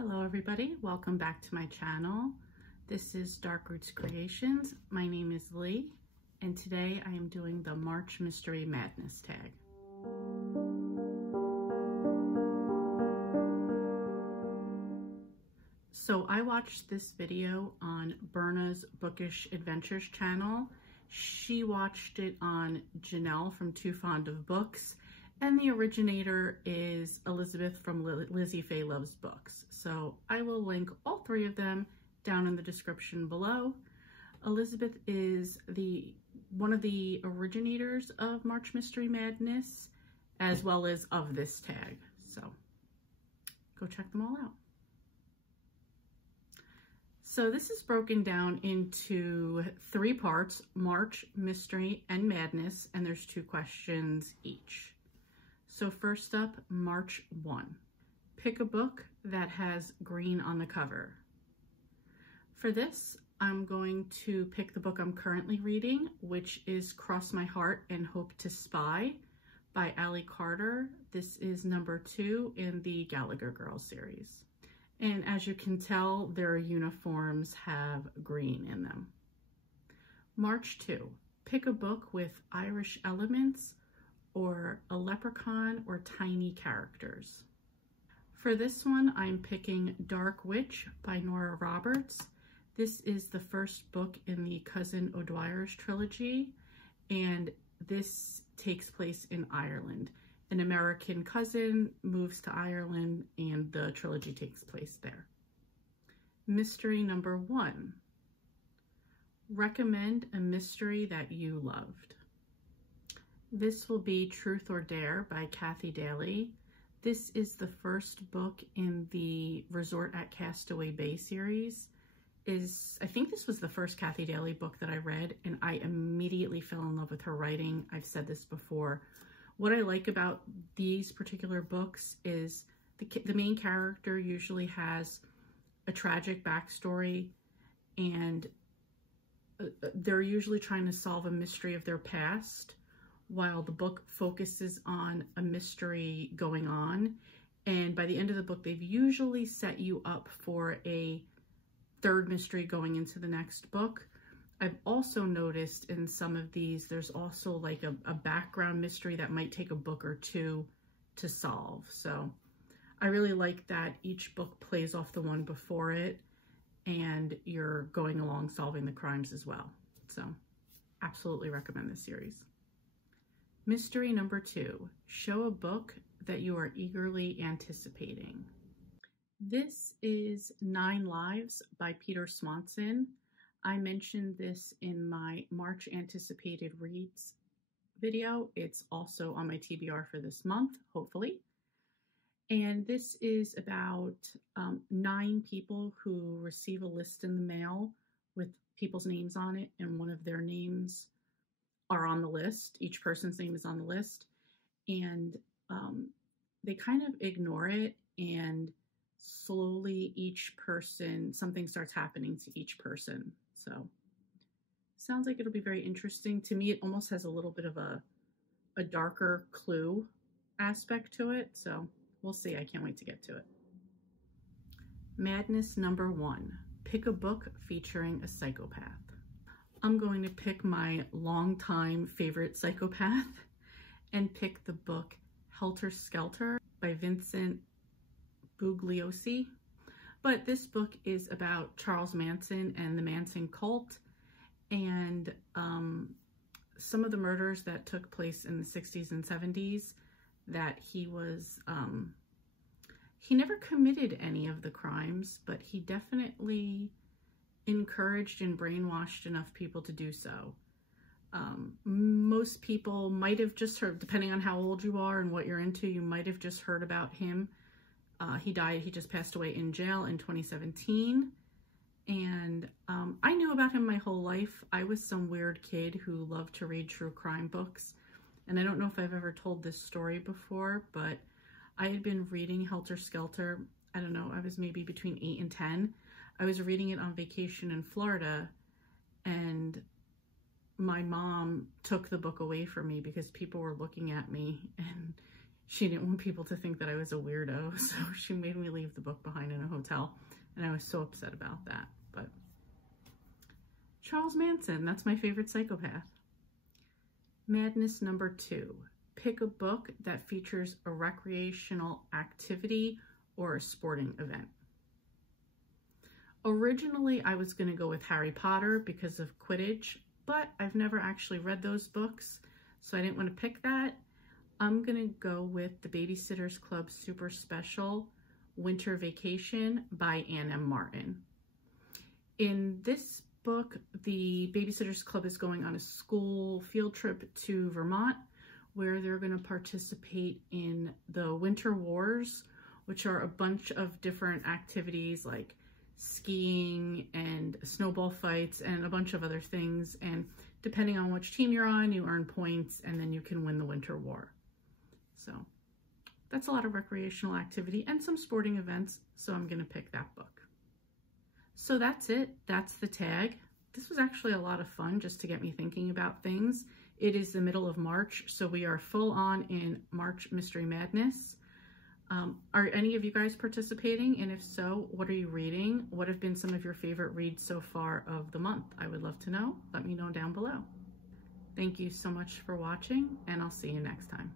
Hello everybody, welcome back to my channel. This is Dark Roots Creations. My name is Lee, and today I am doing the March Mystery Madness tag. So I watched this video on Berna's Bookish Adventures channel. She watched it on Janelle from Too Fond of Books, and the originator is Elizabeth from Lizzie, Faye Loves Books. So I will link all three of them down in the description below. Elizabeth is one of the originators of March Mystery Madness, as well as of this tag. So go check them all out. So this is broken down into 3 parts: March, Mystery, and Madness, and there's 2 questions each. So first up, March 1. Pick a book that has green on the cover. For this, I'm going to pick the book I'm currently reading, which is Cross My Heart and Hope to Spy by Ali Carter. This is number 2 in the Gallagher Girls series. And as you can tell, their uniforms have green in them. March 2. Pick a book with Irish elements or a leprechaun or tiny characters. For this one, I'm picking Dark Witch by Nora Roberts. This is the first book in the Cousin O'Dwyer's trilogy, and this takes place in Ireland. An American cousin moves to Ireland, and the trilogy takes place there. Mystery number 1. Recommend a mystery that you loved. This will be Truth or Dare by Kathy Daly. This is the first book in the Resort at Castaway Bay series. I think this was the first Kathy Daly book that I read, and I immediately fell in love with her writing. I've said this before. What I like about these particular books is the main character usually has a tragic backstory, and they're usually trying to solve a mystery of their past, while the book focuses on a mystery going on. And by the end of the book, they've usually set you up for a third mystery going into the next book. I've also noticed in some of these, there's also like a background mystery that might take a book or 2 to solve. So I really like that each book plays off the one before it, and you're going along solving the crimes as well. So absolutely recommend this series. Mystery number 2, show a book that you are eagerly anticipating. This is 9 Lives by Peter Swanson. I mentioned this in my March anticipated reads video. It's also on my TBR for this month, hopefully. And this is about 9 people who receive a list in the mail with people's names on it, and one of their names are on the list. Each person's name is on the list, and they kind of ignore it, and slowly something starts happening to each person. So sounds like it'll be very interesting. To me, it almost has a little bit of a darker clue aspect to it. So we'll see. I can't wait to get to it. Madness number 1. Pick a book featuring a psychopath. I'm going to pick my longtime favorite psychopath and pick the book Helter Skelter by Vincent Bugliosi. But this book is about Charles Manson and the Manson cult, and some of the murders that took place in the 60s and 70s that he never committed any of the crimes, but he definitely encouraged and brainwashed enough people to do so. Most people might have just heard, depending on how old you are and what you're into, you might have just heard about him. He just passed away in jail in 2017. And I knew about him my whole life. I was some weird kid who loved to read true crime books. And I don't know if I've ever told this story before, but I had been reading Helter Skelter. I don't know, I was maybe between 8 and 10. I was reading it on vacation in Florida, and my mom took the book away from me because people were looking at me, and she didn't want people to think that I was a weirdo, so she made me leave the book behind in a hotel, and I was so upset about that. But Charles Manson, that's my favorite psychopath. Madness number 2. Pick a book that features a recreational activity or a sporting event. Originally, I was going to go with Harry Potter because of Quidditch, but I've never actually read those books, so I didn't want to pick that. I'm going to go with the Babysitter's Club Super Special Winter Vacation by Ann M. Martin. In this book, the Babysitter's Club is going on a school field trip to Vermont, where they're going to participate in the Winter Wars, which are a bunch of different activities like skiing and snowball fights and a bunch of other things. And depending on which team you're on, you earn points and then you can win the Winter War. So that's a lot of recreational activity and some sporting events. So I'm going to pick that book. So that's it. That's the tag. This was actually a lot of fun just to get me thinking about things. It is the middle of March, so we are full on in March Mystery Madness. Are any of you guys participating? And if so, what are you reading? What have been some of your favorite reads so far of the month? I would love to know. Let me know down below. Thank you so much for watching, and I'll see you next time.